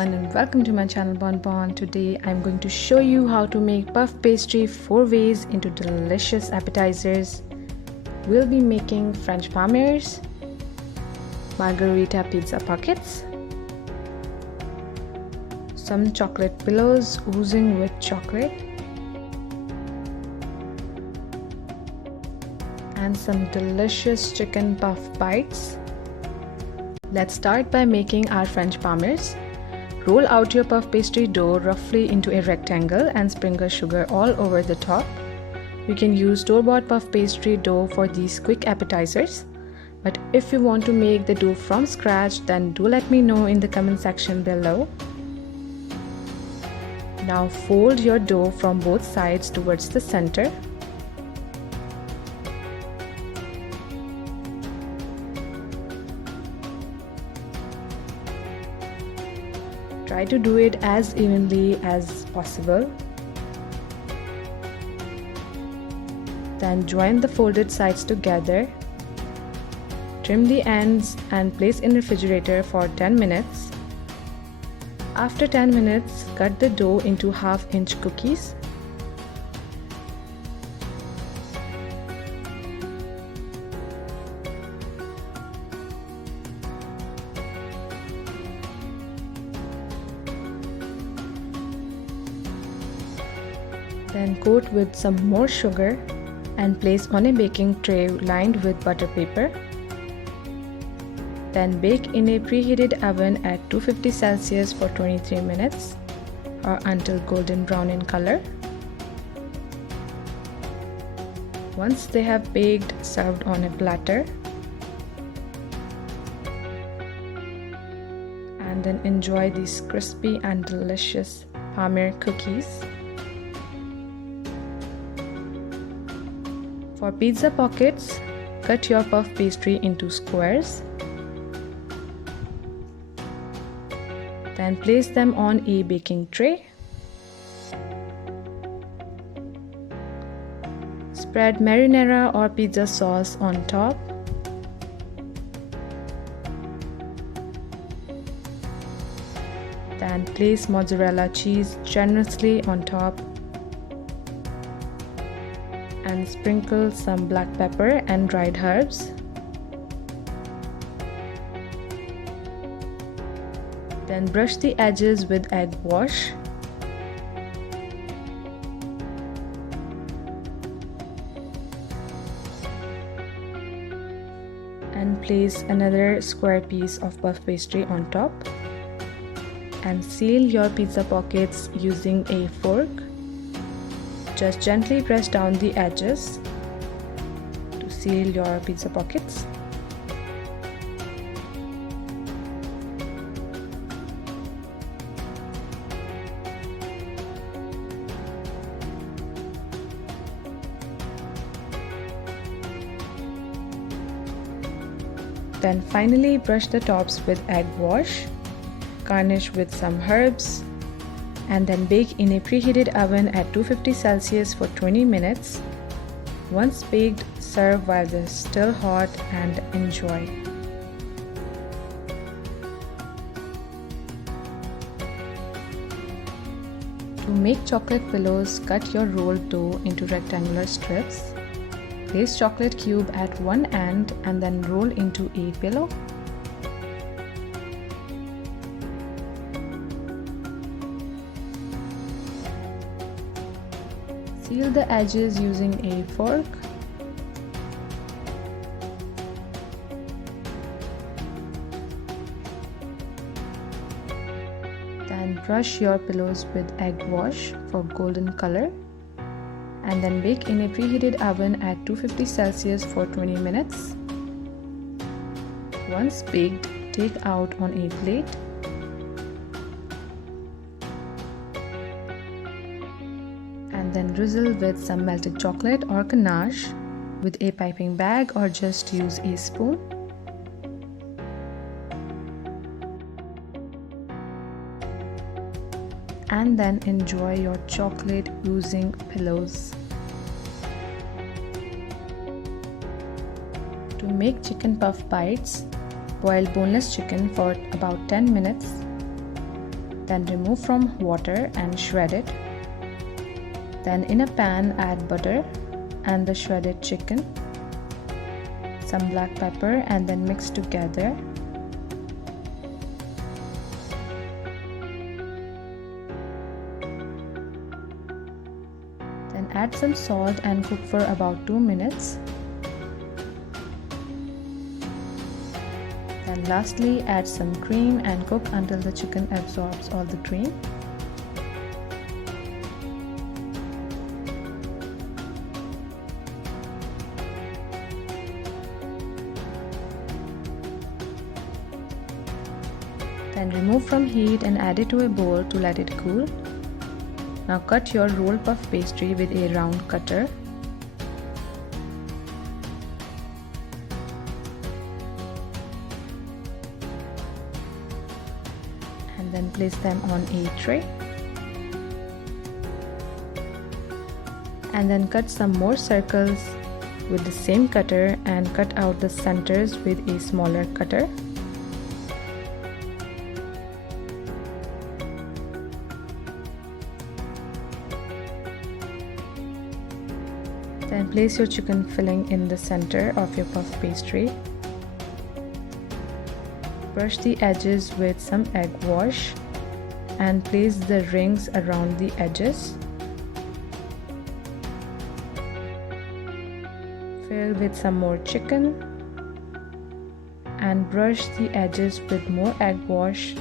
everyone and welcome to my channel Bon. Today I'm going to show you how to make puff pastry 4 ways into delicious appetizers. We'll be making French Palmiers, margarita pizza pockets, some chocolate pillows oozing with chocolate, and some delicious chicken puff bites. Let's start by making our French Palmiers. Roll out your puff pastry dough roughly into a rectangle and sprinkle sugar all over the top. You can use store-bought puff pastry dough for these quick appetizers. But if you want to make the dough from scratch, then do let me know in the comment section below. Now fold your dough from both sides towards the center. Try to do it as evenly as possible. Then join the folded sides together. Trim the ends and place in the refrigerator for 10 minutes. After 10 minutes, cut the dough into half-inch cookies. Then coat with some more sugar and place on a baking tray lined with butter paper. Then bake in a preheated oven at 250 Celsius for 23 minutes or until golden brown in color. Once they have baked, served on a platter. And then enjoy these crispy and delicious Palmier cookies. For pizza pockets, cut your puff pastry into squares. Then place them on a baking tray. Spread marinara or pizza sauce on top. Then place mozzarella cheese generously on top. And sprinkle some black pepper and dried herbs. Then brush the edges with egg wash. And place another square piece of puff pastry on top. And seal your pizza pockets using a fork. Just gently press down the edges to seal your pizza pockets. Then finally brush the tops with egg wash, garnish with some herbs, and then bake in a preheated oven at 250 Celsius for 20 minutes. Once baked, serve while they're still hot and enjoy. To make chocolate pillows, cut your rolled dough into rectangular strips. Place chocolate cube at one end and then roll into a pillow. Seal the edges using a fork. Then brush your pillows with egg wash for golden color. And then bake in a preheated oven at 250 Celsius for 20 minutes. Once baked, take out on a plate. And then drizzle with some melted chocolate or ganache with a piping bag or just use a spoon. And then enjoy your chocolate oozing pillows. To make chicken puff bites, boil boneless chicken for about 10 minutes. Then remove from water and shred it. Then in a pan add butter and the shredded chicken, some black pepper, and then mix together. Then add some salt and cook for about 2 minutes. And lastly, add some cream and cook until the chicken absorbs all the cream. Then remove from heat and add it to a bowl to let it cool. Now cut your roll puff pastry with a round cutter. And then place them on a tray. And then cut some more circles with the same cutter and cut out the centers with a smaller cutter. Then place your chicken filling in the center of your puff pastry. Brush the edges with some egg wash and place the rings around the edges. Fill with some more chicken and brush the edges with more egg wash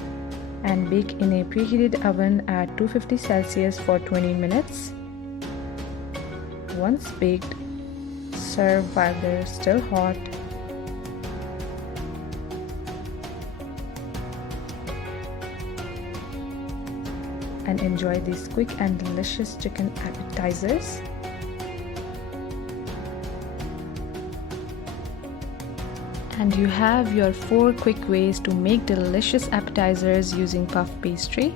and bake in a preheated oven at 250 Celsius for 20 minutes. Once baked, serve while they're still hot. And enjoy these quick and delicious chicken appetizers. And you have your 4 quick ways to make delicious appetizers using puff pastry.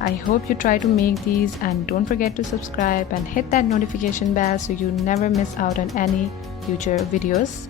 I hope you try to make these, and don't forget to subscribe and hit that notification bell so you never miss out on any future videos.